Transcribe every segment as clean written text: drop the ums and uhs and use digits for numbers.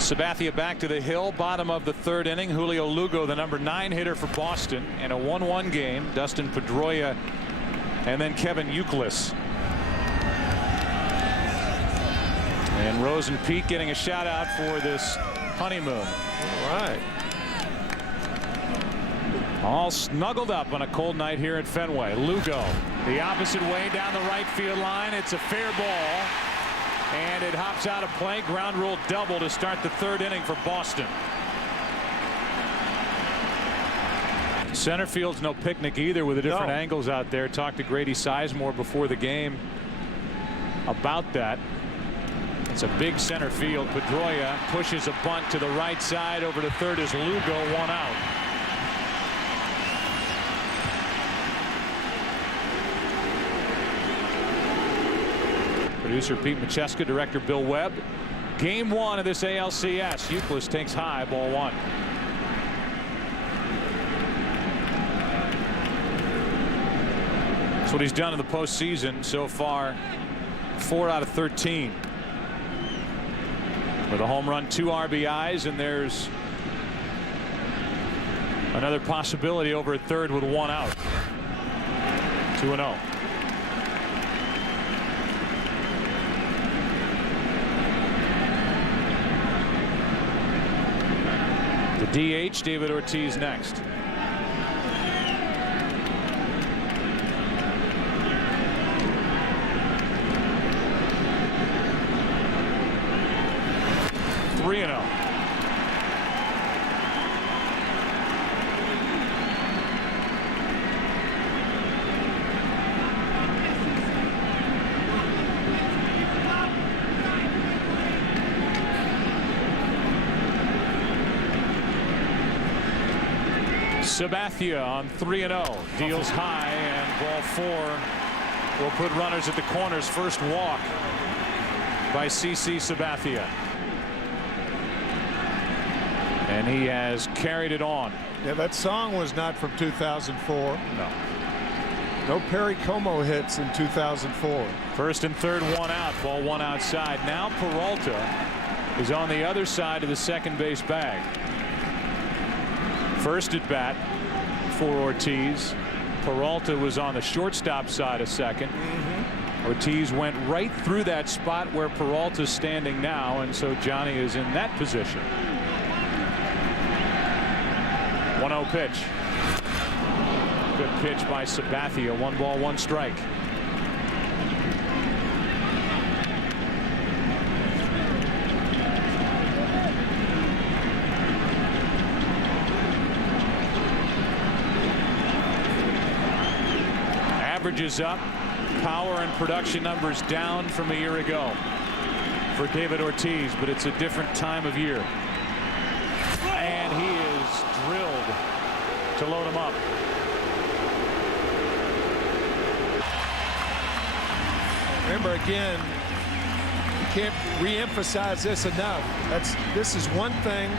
Sabathia back to the hill, bottom of the third inning. Julio Lugo, the number 9 hitter for Boston, in a 1-1 game. Dustin Pedroia and then Kevin Youkilis. And Rose and Pete getting a shout out for this honeymoon. All right. All snuggled up on a cold night here at Fenway. Lugo the opposite way down the right field line. It's a fair ball. And it hops out of play. Ground rule double to start the third inning for Boston. Center field's no picnic either, with the different angles out there. Talked to Grady Sizemore before the game about that. It's a big center field. Pedroia pushes a bunt to the right side. Over to third is Lugo, 1 out. Producer Pete Macheska, director Bill Webb. Game 1 of this ALCS. Youkilis takes high, ball 1. That's what he's done in the postseason so far. 4 out of 13. With a home run, 2 RBIs, and there's another possibility over at third with 1 out. 2-0. The DH, David Ortiz, next. Sabathia on 3-0, deals high, and ball 4 will put runners at the corners. First walk by CC Sabathia, and he has carried it on. Yeah, that song was not from 2004. No Perry Como hits in 2004. First and third, 1 out, ball 1 outside. Now Peralta is on the other side of the second base bag. First at bat for Ortiz. Peralta was on the shortstop side of second. Ortiz went right through that spot where Peralta's standing now, and so Johnny is in that position. 1-0 pitch. Good pitch by Sabathia. 1 ball, 1 strike. Averages up, power and production numbers down from a year ago for David Ortiz, but it's a different time of year. And he is drilled to load him up. Remember, again, you can't re-emphasize this enough. This is one thing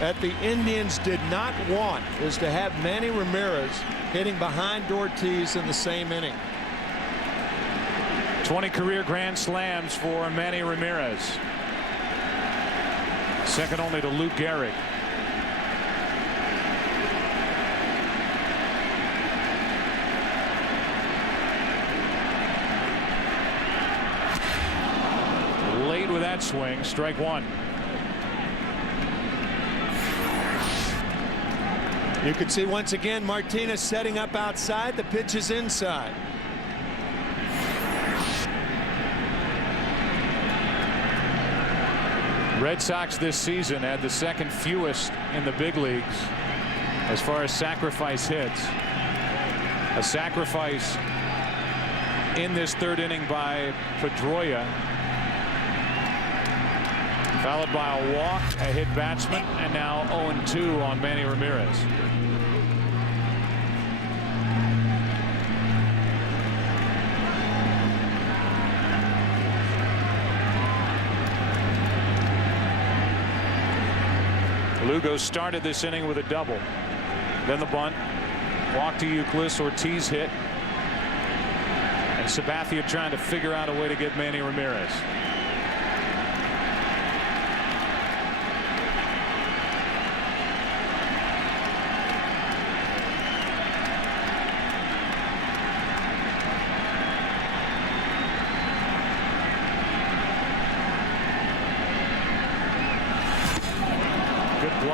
that the Indians did not want, is to have Manny Ramirez hitting behind Ortiz in the same inning. 20 career grand slams for Manny Ramirez. Second only to Lou Gehrig. Late with that swing, strike 1. You can see once again Martinez setting up outside. The pitch is inside. Red Sox this season had the second fewest in the big leagues as far as sacrifice hits. A sacrifice in this third inning by Pedroia, followed by a walk, a hit batsman, and now 0-2 on Manny Ramirez. Lugo started this inning with a double. Then the bunt. Walk to Youkilis. Ortiz hit. And Sabathia trying to figure out a way to get Manny Ramirez.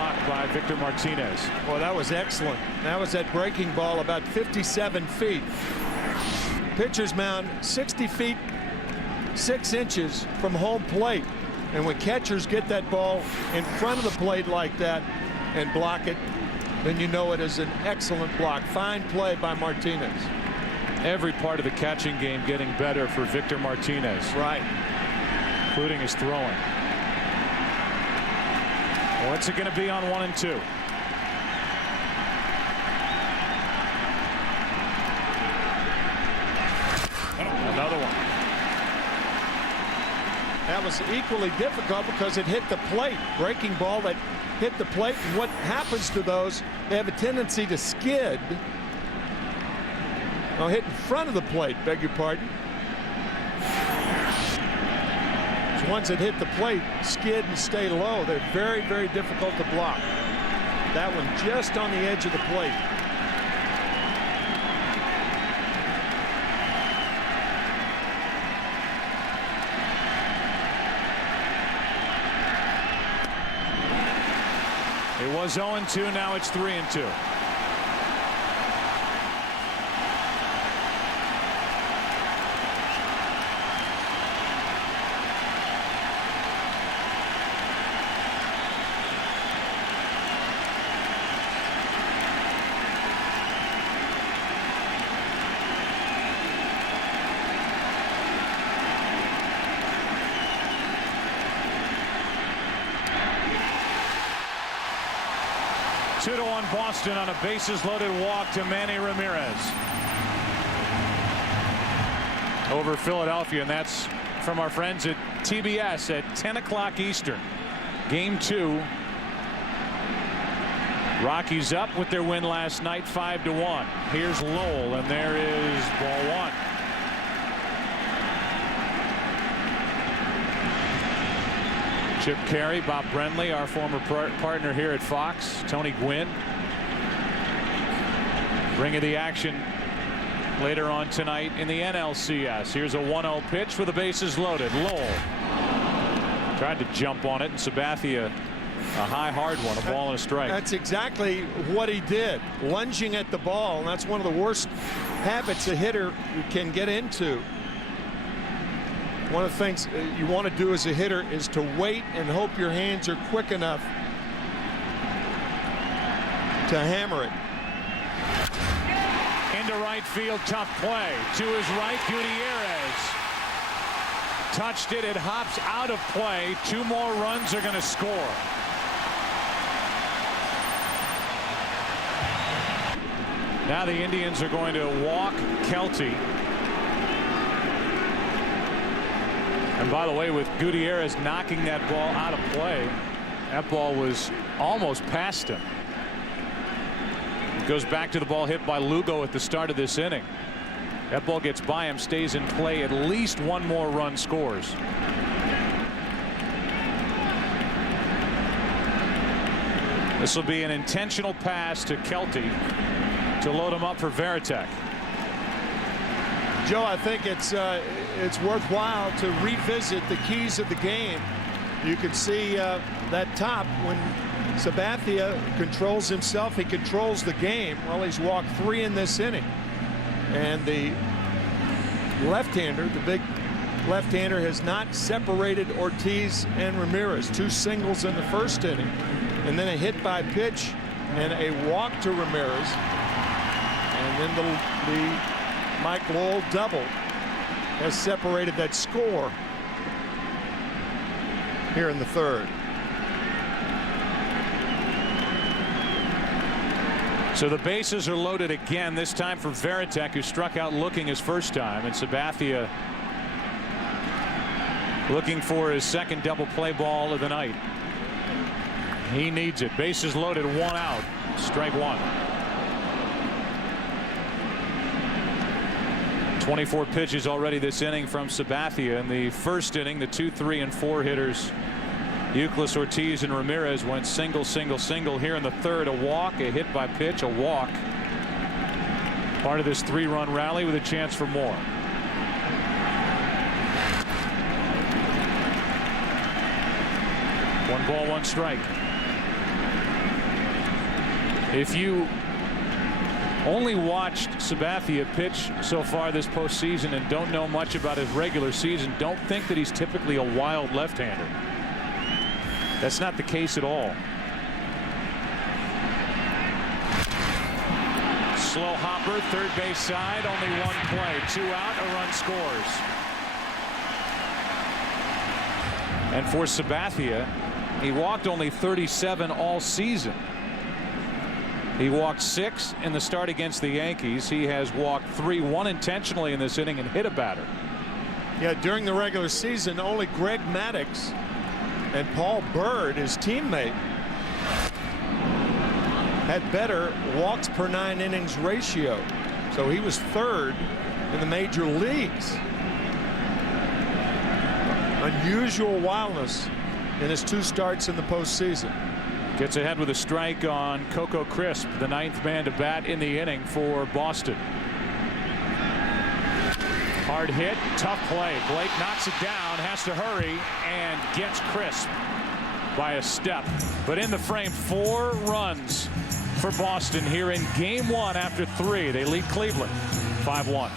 block by Victor Martinez. Well, that was excellent. That was that breaking ball about 57 feet. Pitcher's mound 60 feet 6 inches from home plate. And when catchers get that ball in front of the plate like that and block it, then you know it is an excellent block. Fine play by Martinez. Every part of the catching game getting better for Victor Martinez. Right. Including his throwing. What's it going to be on 1 and 2? Another one. That was equally difficult because it hit the plate. Breaking ball that hit the plate. And what happens to those? They have a tendency to skid. Oh, hit in front of the plate, beg your pardon. So ones that hit the plate skid and stay low. They're very, very difficult to block. That one just on the edge of the plate. It was 0-2, now it's 3-2. Two to 1 Boston on a bases loaded walk to Manny Ramirez over Philadelphia, and that's from our friends at TBS at 10 o'clock Eastern. Game 2. Rockies up with their win last night 5-1. Here's Lowell, and there is ball 1. Chip Carey, Bob Brenly, our former partner here at Fox, Tony Gwynn. Bringing the action later on tonight in the NLCS. Here's a 1-0 pitch with the bases loaded. Lowell tried to jump on it, and Sabathia, a high hard one, a ball and a strike. That's exactly what he did, lunging at the ball, and that's one of the worst habits a hitter can get into. One of the things you want to do as a hitter is to wait and hope your hands are quick enough to hammer it. Into right field, tough play. To his right, Gutierrez touched it. It hops out of play. 2 more runs are going to score. Now the Indians are going to walk Kelty. And by the way, with Gutierrez knocking that ball out of play, that ball was almost past him. It goes back to the ball hit by Lugo at the start of this inning. That ball gets by him, stays in play. At least 1 more run scores. This will be an intentional pass to Kelty to load him up for Varitek. Joe, I think it's worthwhile to revisit the keys of the game. You can see that top when Sabathia controls himself, he controls the game. Well, he's walked 3 in this inning, and the left-hander, the big left-hander, has not separated Ortiz and Ramirez. 2 singles in the first inning, and then a hit by pitch and a walk to Ramirez, and then the Mike Lowell double has separated that score here in the 3rd. So the bases are loaded again, this time for Varitek, who struck out looking his first time, and Sabathia looking for his 2nd double play ball of the night. He needs it. Bases loaded, 1 out. Strike 1. 24 pitches already this inning from Sabathia. In the first inning, the 2, 3, and 4 hitters, Euclid, Ortiz, and Ramirez, went single, single, single. Here in the 3rd, a walk, a hit by pitch, a walk. Part of this 3-run rally with a chance for more. One ball, 1 strike. If you only watched Sabathia pitch so far this postseason and don't know much about his regular season, don't think that he's typically a wild left-hander. That's not the case at all. Slow hopper, third base side, only one play, 2 out, a run scores. And for Sabathia, he walked only 37 all season. He walked 6 in the start against the Yankees. He has walked 3, 1 intentionally in this inning, and hit a batter. Yeah, during the regular season, only Greg Maddux and Paul Byrd, his teammate, had better walks per 9 innings ratio. So he was 3rd in the major leagues. Unusual wildness in his 2 starts in the postseason. Gets ahead with a strike on Coco Crisp, the 9th man to bat in the inning for Boston. Hard hit, tough play. Blake knocks it down, has to hurry, and gets Crisp by a step. But in the frame, 4 runs for Boston here in game 1 after 3. They lead Cleveland 5-1.